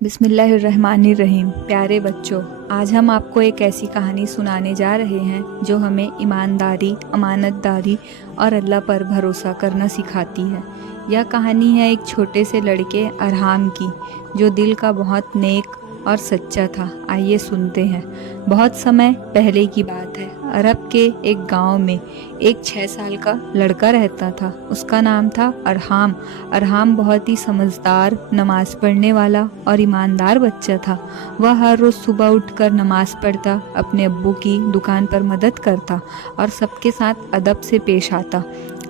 बिस्मिल्लाहिर्रहमानिर्रहीम। प्यारे बच्चों, आज हम आपको एक ऐसी कहानी सुनाने जा रहे हैं जो हमें ईमानदारी, अमानतदारी और अल्लाह पर भरोसा करना सिखाती है। यह कहानी है एक छोटे से लड़के अरहाम की, जो दिल का बहुत नेक और सच्चा था। आइए सुनते हैं। बहुत समय पहले की बात है। अरब के एक गांव में एक 6 साल का लड़का रहता था। उसका नाम था अरहाम। अरहाम बहुत ही समझदार, नमाज पढ़ने वाला और ईमानदार बच्चा था। वह हर रोज़ सुबह उठकर नमाज पढ़ता, अपने अब्बू की दुकान पर मदद करता और सबके साथ अदब से पेश आता।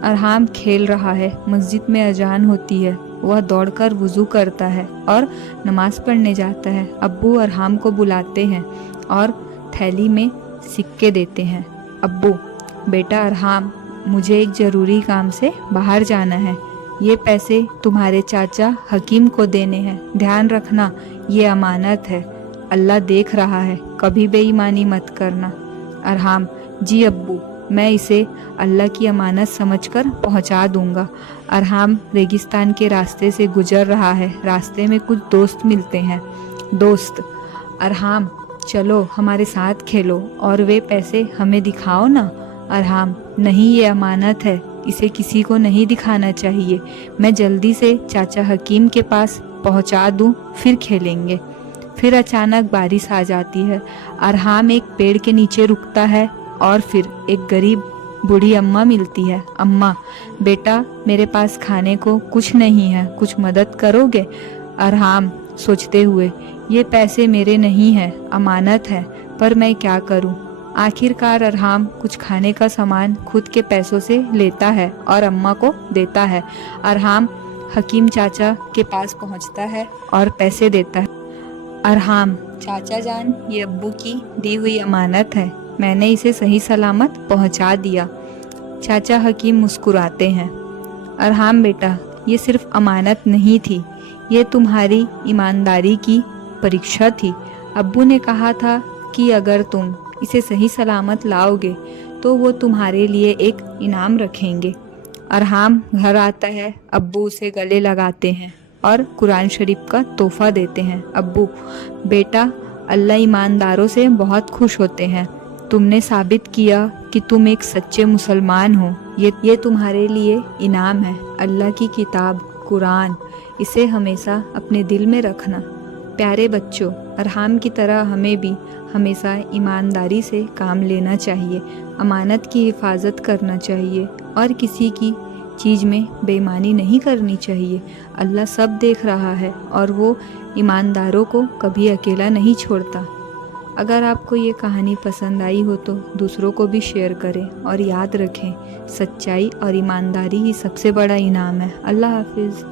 अरहाम खेल रहा है, मस्जिद में अजान होती है, वह दौड़कर वुज़ू करता है और नमाज पढ़ने जाता है। अब्बू अरहाम को बुलाते हैं और थैली में सिक्के देते हैं। अब्बू, बेटा अरहाम, मुझे एक ज़रूरी काम से बाहर जाना है। ये पैसे तुम्हारे चाचा हकीम को देने हैं। ध्यान रखना, ये अमानत है। अल्लाह देख रहा है, कभी बेईमानी मत करना। अरहाम, जी अब्बू, मैं इसे अल्लाह की अमानत समझकर पहुंचा दूंगा। अरहाम रेगिस्तान के रास्ते से गुजर रहा है। रास्ते में कुछ दोस्त मिलते हैं। दोस्त, अरहाम चलो हमारे साथ खेलो और वे पैसे हमें दिखाओ ना। अरहाम, नहीं, ये अमानत है, इसे किसी को नहीं दिखाना चाहिए। मैं जल्दी से चाचा हकीम के पास पहुंचा दूं, फिर खेलेंगे। फिर अचानक बारिश आ जाती है। अरहाम एक पेड़ के नीचे रुकता है और फिर एक गरीब बूढ़ी अम्मा मिलती है। अम्मा, बेटा मेरे पास खाने को कुछ नहीं है, कुछ मदद करोगे? अरहाम सोचते हुए, ये पैसे मेरे नहीं हैं, अमानत है, पर मैं क्या करूं? आखिरकार अरहाम कुछ खाने का सामान खुद के पैसों से लेता है और अम्मा को देता है। अरहाम हकीम चाचा के पास पहुंचता है और पैसे देता है। अरहाम, चाचा जान, ये अब्बू की दी हुई अमानत है, मैंने इसे सही सलामत पहुंचा दिया। चाचा हकीम मुस्कुराते हैं। अरहाम बेटा, ये सिर्फ अमानत नहीं थी, ये तुम्हारी ईमानदारी की परीक्षा थी। अब्बू ने कहा था कि अगर तुम इसे सही सलामत लाओगे तो वो तुम्हारे लिए एक इनाम रखेंगे। अरहाम घर आता है। अब्बू उसे गले लगाते हैं और कुरान शरीफ का तोहफा देते हैं। अब्बू, बेटा अल्लाह ईमानदारों से बहुत खुश होते हैं। तुमने साबित किया कि तुम एक सच्चे मुसलमान हो। ये तुम्हारे लिए इनाम है। अल्लाह की किताब कुरान, इसे हमेशा अपने दिल में रखना। प्यारे बच्चों, अरहाम की तरह हमें भी हमेशा ईमानदारी से काम लेना चाहिए, अमानत की हिफाजत करना चाहिए और किसी की चीज़ में बेईमानी नहीं करनी चाहिए। अल्लाह सब देख रहा है और वो ईमानदारों को कभी अकेला नहीं छोड़ता। अगर आपको ये कहानी पसंद आई हो तो दूसरों को भी शेयर करें और याद रखें, सच्चाई और ईमानदारी ही सबसे बड़ा इनाम है। अल्लाह हाफिज़।